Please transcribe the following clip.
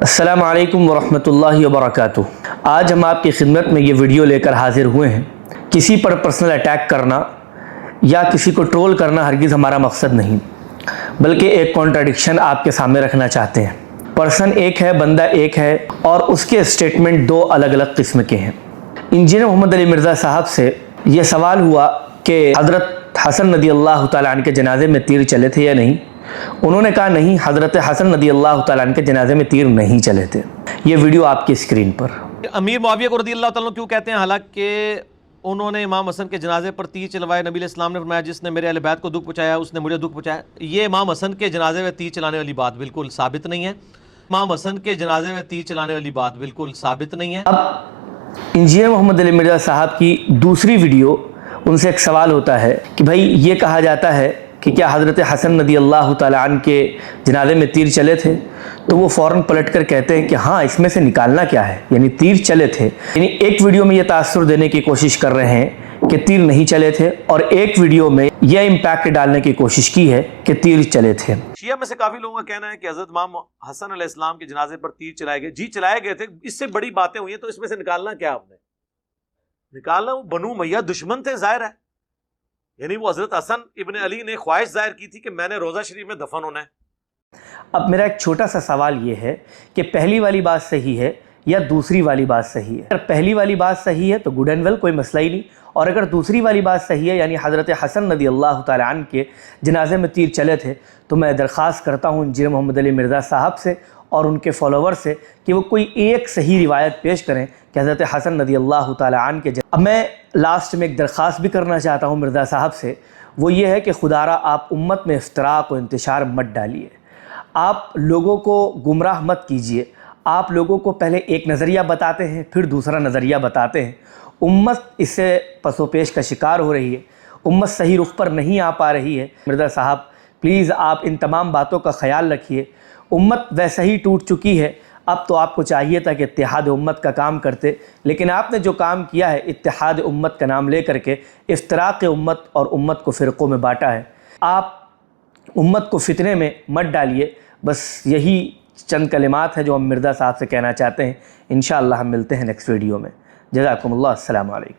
السلام علیکم ورحمۃ اللہ وبرکاتہ۔ آج ہم آپ کی خدمت میں یہ ویڈیو لے کر حاضر ہوئے ہیں۔ کسی پر پرسنل اٹیک کرنا یا کسی کو ٹرول کرنا ہرگز ہمارا مقصد نہیں، بلکہ ایک کانٹراڈکشن آپ کے سامنے رکھنا چاہتے ہیں۔ پرسن ایک ہے، بندہ ایک ہے، اور اس کے اسٹیٹمنٹ دو الگ الگ قسم کے ہیں۔ انجینئر محمد علی مرزا صاحب سے یہ سوال ہوا کہ حضرت حسن رضی اللہ تعالیٰ عنہ کے جنازے میں تیر چلے تھے یا نہیں۔ انہوں نے کہا نہیں، حضرت حسن رضی اللہ تعالیٰ عنہ کے جنازے میں تیر نہیں چلے تھے۔ یہ ویڈیو آپ کی اسکرین پر۔ امیر معاویہ کو رضی اللہ تعالیٰ عنہ کیوں کہتے ہیں؟ حالانکہ انہوں نے امام حسن کے جنازے پر تیر چلوائے۔ نبی علیہ السلام نے فرمایا جس نے میرے اہل بیت کو دکھ پہنچایا اس نے مجھے دکھ پہنچایا۔ یہ امام حسن کے جنازے میں تیر چلانے والی بات بالکل ثابت نہیں ہے۔ امام حسن کے جنازے میں تیر چلانے والی بات بالکل ثابت نہیں ہے۔ اب انجینئر محمد علی مرزا صاحب کی دوسری ویڈیو، ان سے ایک سوال ہوتا ہے کہ بھائی یہ کہا جاتا ہے کہ کیا حضرت حسن رضی اللہ تعالیٰ عنہ کے جنازے میں تیر چلے تھے؟ تو وہ فوراً پلٹ کر کہتے ہیں کہ ہاں، اس میں سے نکالنا کیا ہے، یعنی تیر چلے تھے۔ یعنی ایک ویڈیو میں یہ تاثر دینے کی کوشش کر رہے ہیں کہ تیر نہیں چلے تھے، اور ایک ویڈیو میں یہ امپیکٹ ڈالنے کی کوشش کی ہے کہ تیر چلے تھے۔ شیعہ میں سے کافی لوگوں کا کہنا ہے کہ حضرت امام حسن علیہ السلام کے جنازے پر تیر چلائے گئے۔ جی چلائے گئے تھے، اس سے بڑی باتیں ہوئی ہیں، تو اس میں سے نکالنا کیا آپ نے؟ نکالنا وہ بنو امیہ دشمن تھے، ظاہر ہے۔ یعنی وہ حضرت حسن ابن علی نے خواہش ظاہر کی تھی کہ میں نے روضہ شریف میں دفن ہونا ہے۔ اب میرا ایک چھوٹا سا سوال یہ ہے کہ پہلی والی بات صحیح ہے یا دوسری والی بات صحیح ہے؟ اگر پہلی والی بات صحیح ہے تو گڈ اینڈ ویل، کوئی مسئلہ ہی نہیں، اور اگر دوسری والی بات صحیح ہے یعنی حضرت حسن رضی اللہ تعالیٰ عنہ کے جنازے میں تیر چلے تھے، تو میں درخواست کرتا ہوں انجینئر محمد علی مرزا صاحب سے اور ان کے فالوور سے کہ وہ کوئی ایک صحیح روایت پیش کریں کہ حضرت حسن رضی اللہ تعالیٰ عنہ کے اب میں لاسٹ میں ایک درخواست بھی کرنا چاہتا ہوں مرزا صاحب سے، وہ یہ ہے کہ خدارا آپ امت میں افتراق و انتشار مت ڈالیے، آپ لوگوں کو گمراہ مت کیجیے۔ آپ لوگوں کو پہلے ایک نظریہ بتاتے ہیں، پھر دوسرا نظریہ بتاتے ہیں۔ امت اس سے پس و پیش کا شکار ہو رہی ہے، امت صحیح رخ پر نہیں آ پا رہی ہے۔ مرزا صاحب پلیز آپ ان تمام باتوں کا خیال رکھیے۔ امت ویسے ہی ٹوٹ چکی ہے، اب تو آپ کو چاہیے تھا کہ اتحاد امت کا کام کرتے، لیکن آپ نے جو کام کیا ہے اتحاد امت کا نام لے کر کے افتراق امت اور امت کو فرقوں میں بانٹا ہے۔ آپ امت کو فتنے میں مت ڈالیے، بس یہی چند کلمات ہیں جو ہم مرزا صاحب سے کہنا چاہتے ہیں۔ انشاءاللہ ہم ملتے ہیں نیکسٹ ویڈیو میں۔ جزاکم اللہ، السلام علیکم۔